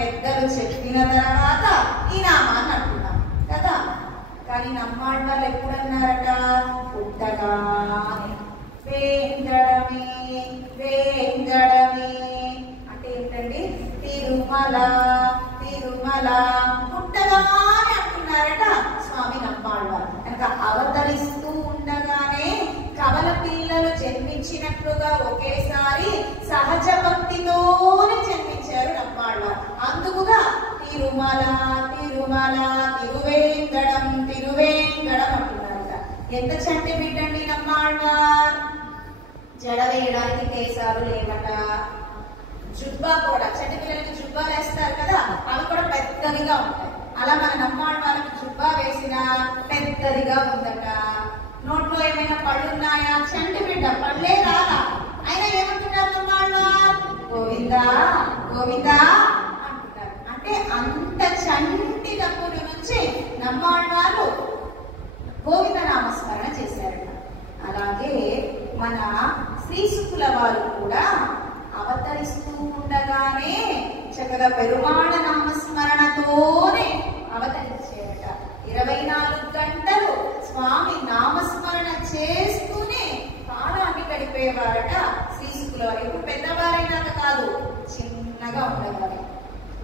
పెద్దలు చెప్పిన తర్వాత ఈ నామాన్ని అంటున్నాం కదా. కానీ నమ్మాళ్ళవాళ్ళు ఎప్పుడన్నారట? పుట్టగానే వేంగడమే వేంగడమే అంటే ఏంటండి? తిరుమల తిరుమల పుట్టగానే అంటున్నారట స్వామి నమ్మాళ్ళవారు. కనుక అవతరిస్తూ ఉండగానే కవల పిల్లలు జన్మించినట్లుగా ఒకేసారి సహజ భక్తితోనే జన్మించారు నమ్మాళ్ళవారు. అందుకుగా తిరుమల తిరుమల తిరువేంగడం తిరువేంగడం అంటున్నారట. ఎంత చంటి బిడ్డండి నమ్మాళ్ళవారు. జడ వేయడానికి కేసాలు లేవట. జుబ్బా కూడా చంటి పిల్లలకి జుబ్బా వేస్తారు కదా, అవి కూడా పెద్దదిగా ఉంటాయి. అలా మన నమ్మాళ్ళవారికి జుబ్బా వేసిన పెద్దదిగా ఉందట. నోట్లో ఏమైనా పళ్ళు ఉన్నాయా? చంటి బిడ్డ పళ్ళే రాలా, అయినా ఏమంటున్నారు నమ్మాళ్ళవారు? గోవిందా గోవిందా అంటున్నారు. అంటే అంత చంటి తప్పుల నుంచి నమ్మాళ్ళవారు గోవింద నామస్మరణ చేశారట. అలాగే మన శ్రీశుకుల వారు కూడా అవతరిస్తూ ఉండగానే చక్కగా పెరుమాళ నామస్మరణతోనే అవతరించారట. 24 గంటలు స్వామి నామస్మరణ చేస్తూనే కాలాన్ని గడిపేవారట శ్రీశుకుల వారు. ఇప్పుడు పెద్దవారైనాక కాదు, చిన్నగా ఉండేవారు.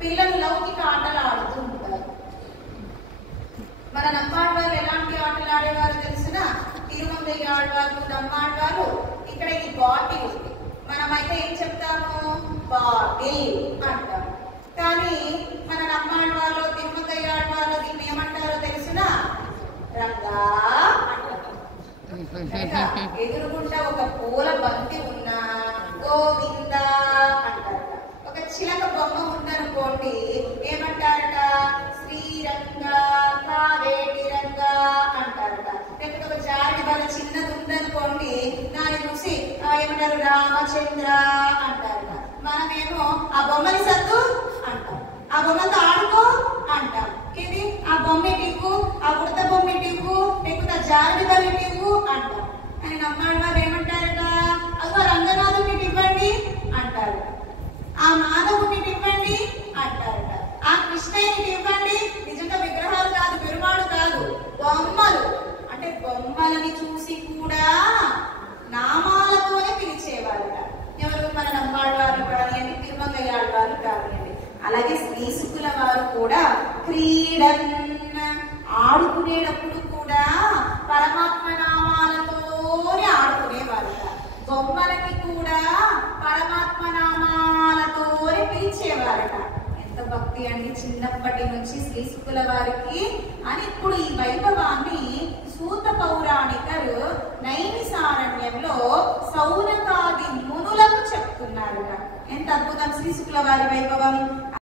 పిల్లలు లౌకిక ఆటలు ఆడుతూ ఉంటారు. మన నమ్మాళ్ళవారు ఎలాంటి ఆటలు ఆడేవారు తెలిసిన? తిరుమంగయ్య ఆడవారు నమ్మాళ్ళవారు ఇక్కడ ఈ బాటిల్ ఉంది, మనమైతే ఏం చెప్తాము? బాటిల్ అంటాము. కానీ మన నమ్మాళ్ళవారు తిరుమంగయ్య ఆడవారు దీన్ని ఏమంటారో తెలిసిన? రంగా అంటారు. ఎదురుగుంటా ఒక పూల బంతి ఉన్నా గోవింద అంటారట. ఒక చిలక బొమ్మ ఉందనుకోండి ఏమంటారట? శ్రీరంగా కావేటి రంగా అంటారట. లేకపోతే ఒక జాతి వాళ్ళ చిన్నది ఉందనుకోండి దాన్ని చూసి ఏమంటారు? రామచంద్ర అంటారట. మనమేమో ఆ బొమ్మని సత్తు అంటాం, ఆ బొమ్మతో ఆడుకో అంటాం. ఇది ఆ బొమ్మ టివ్వు, ఆ ఉడత బొమ్మ టివ్వు, లేకపోతే జాతి వాళ్ళ టివ్వు అంటాం. అని నమ్మాళ్ళవారు ఏమంటారట? అసలు రంగనాథుని ఇవ్వండి అంటారు, ఆ మాధవుని ఇవ్వండి అంటారట, ఆ కృష్ణయ్యని ఇవ్వండి. నిజంగా విగ్రహాలు కాదు, పెరుమాళ్ళు కాదు, బొమ్మలు. అంటే బొమ్మలని చూసి కూడా నామాలతోనే పిలిచేవారట. ఎవరు? మన నమ్మాళ్ళవారు కానివ్వండి, తిరుమంగయ్య ఆడవారు కానివ్వండి. అలాగే శ్రీశుకుల వారు కూడా క్రీడన్ ఆడుకునేటప్పుడు కూడా పరమాత్మ నామాలతోనే ఆడుకునేవారట. బొమ్మలకి కూడా పరమాత్మ నామాలతోనే పిలిచేవారట. ఎంత భక్తి అండి చిన్నప్పటి నుంచి శ్రీశుకుల వారికి అని. ఇప్పుడు ఈ వైభవాన్ని సూత పౌరాణికరు నైమిసారణ్యంలో సౌనకాది మునులకు చెప్తున్నారట. ఎంత అద్భుతం శ్రీశుకుల వారి వైభవం.